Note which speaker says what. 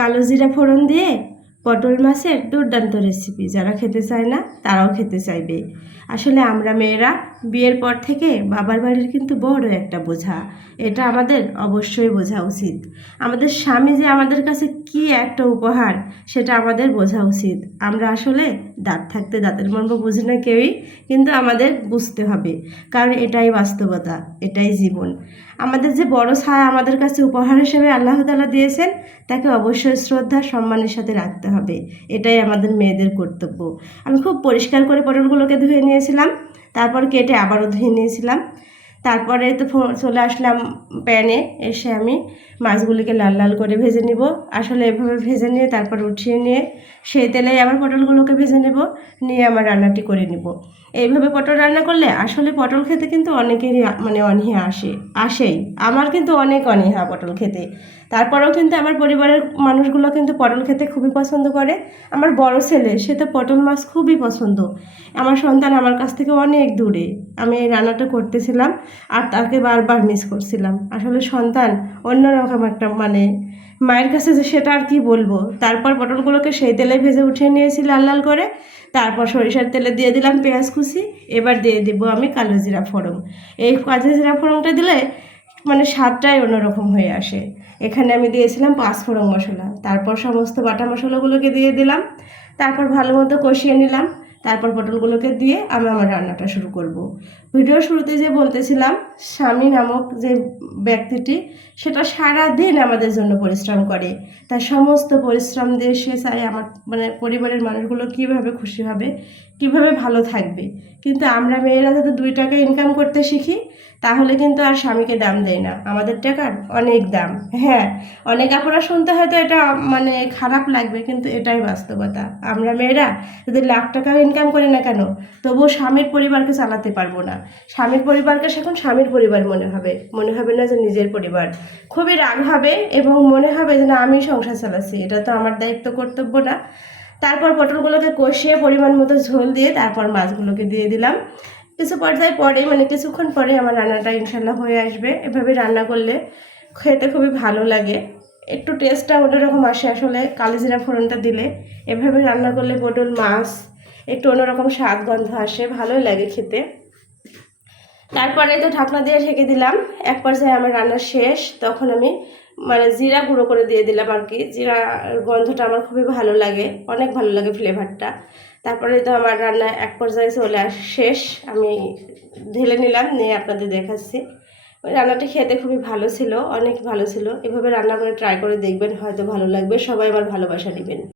Speaker 1: কালো জিরা ফোড়ন দিয়ে পটল মাছের দুর্দান্ত রেসিপি যারা খেতে চায় না, তারাও খেতে চাইবে। আসলে আমরা মেয়েরা বিয়ের পর থেকে বাবার বাড়ির কিন্তু বড় একটা বোঝা। এটা আমাদের অবশ্যই বোঝা উচিত। আমাদের স্বামী যে আমাদের কাছে কি একটা উপহার, সেটা আমাদের বোঝা উচিত। আমরা আসলে দাঁত থাকতে দাঁতের মর্ম বুঝি না কেউই, কিন্তু আমাদের বুঝতে হবে। কারণ এটাই বাস্তবতা, এটাই জীবন। আমাদের যে বড় ছায়া আমাদের কাছে উপহার হিসেবে আল্লাহ তালা দিয়েছেন, তাকে অবশ্যই শ্রদ্ধা, সম্মানের সাথে রাখতে হবে। এটাই আমাদের মেয়েদের কর্তব্য। আমি খুব পরিষ্কার করে পটলগুলোকে ধুয়ে নিয়েছিলাম, তারপর কেটে আবারও ধুয়ে নিয়েছিলাম। তারপরে তো চলে আসলাম প্যানে, এসে আমি মাছগুলিকে লাল লাল করে ভেজে নিব। আসলে এভাবে ভেজে নিয়ে, তারপর উঠিয়ে নিয়ে, সেই তেলেই আবার পটলগুলোকে ভেজে নেব, নিয়ে আমার রান্নাটি করে নিব। এইভাবে পটল রান্না করলে আসলে পটল খেতে কিন্তু অনেকেরই মানে অনীহা আসে, আসেই। আমার কিন্তু অনেক অনীহা পটল খেতে। তারপরেও কিন্তু আমার পরিবারের মানুষগুলো কিন্তু পটল খেতে খুবই পছন্দ করে। আমার বড় ছেলে, সে তো পটল মাছ খুবই পছন্দ। আমার সন্তান আমার কাছ থেকে অনেক দূরে। আমি এই রান্নাটা করতেছিলাম। আর তাকে বারবার মিস করছিলাম। আসলে সন্তান অন্যরকম একটা মানে। মায়ের কাছে যে সেটা আর কি বলব? তারপর পটলগুলোকে সেই তেলে ভেজে উঠিয়ে নিয়েছি লাল লাল করে। তারপর সরিষার তেলে দিয়ে দিলাম পেঁয়াজ কুচি। এবার দিয়ে দিব আমি কালো জিরা ফোড়ন। এই কালো জিরা ফোড়নটা দিলে মানে স্বাদটাই অন্যরকম হয়ে আসে। এখানে আমি দিয়েছিলাম পাঁচ পাঁচফোড়ন মশলা। তারপর সমস্ত বাটা মশলাগুলোকে দিয়ে দিলাম। তারপর ভালো মতো কষিয়ে নিলাম। তারপর পটলগুলোকে দিয়ে আমি আমার রান্নাটা শুরু করব। ভিডিও শুরুতে যে বলতেছিলাম, স্বামী নামক যে ব্যক্তিটি, সেটা সারা দিন আমাদের জন্য পরিশ্রম করে তার সমস্ত পরিশ্রম দিয়ে সে চায় আমার মানে পরিবারের মানুষগুলো কীভাবে খুশি হবে, কীভাবে ভালো থাকবে কিন্তু আমরা মেয়েরা যাতে দুই টাকা ইনকাম করতে শিখি তাহলে কিন্তু আর স্বামীকে দাম দেয় না। আমাদের টাকার অনেক দাম। হ্যাঁ অনেক আপনারা শুনতে হয়তো এটা মানে খারাপ লাগবে, কিন্তু এটাই বাস্তবতা। আমরা মেয়েরা যদি লাখ টাকাও ইনকাম করি না কেন, তবুও স্বামীর পরিবারকে চালাতে পারব না। স্বামীর পরিবারকে এখন স্বামীর পরিবার মনে হবে। মনে হবে না যে নিজের পরিবার। খুবই রাগ হবে এবং মনে হবে যে না আমি সংসার চালাচ্ছি। এটা তো আমার দায়িত্ব, কর্তব্য না। তারপর পটলগুলোকে কষিয়ে পরিমাণ মতো ঝোল দিয়ে তারপর মাছগুলোকে দিয়ে দিলাম। কিছু পর্যায় পরে মানে কিছুক্ষণ পরে আমার রান্নাটা ইনশাল্লাহ হয়ে আসবে। এভাবে রান্না করলে খেতে খুবই ভালো লাগে। একটু টেস্টটা অন্যরকম আসে আসলে কালিজিরা ফোড়নটা দিলে। এভাবে রান্না করলে পটল মাছ, একটু অন্যরকম স্বাদ গন্ধ আসে, ভালোই লাগে খেতে। তারপরে তো ঢাকনা দিয়ে ঢেকে দিলাম। এক পর্যায়ে আমার রান্না শেষ। তখন আমি মানে জিরা গুঁড়ো করে দিয়ে দিলাম আর কি। জিরা গন্ধটা আমার খুবই ভালো লাগে। অনেক ভালো লাগে ফ্লেভারটা। তারপরে তো আমার রান্না এক পর্যায়ে চলে আস, শেষ। আমি ঢেলে নিলাম, নিয়ে আপনাদের দেখাচ্ছি। ওই রান্নাটি খেতে খুবই ভালো ছিল, অনেক ভালো ছিল। এভাবে রান্না করে ট্রাই করে দেখবেন, হয়তো ভালো লাগবে। সবাই আমার ভালোবাসা নেবেন।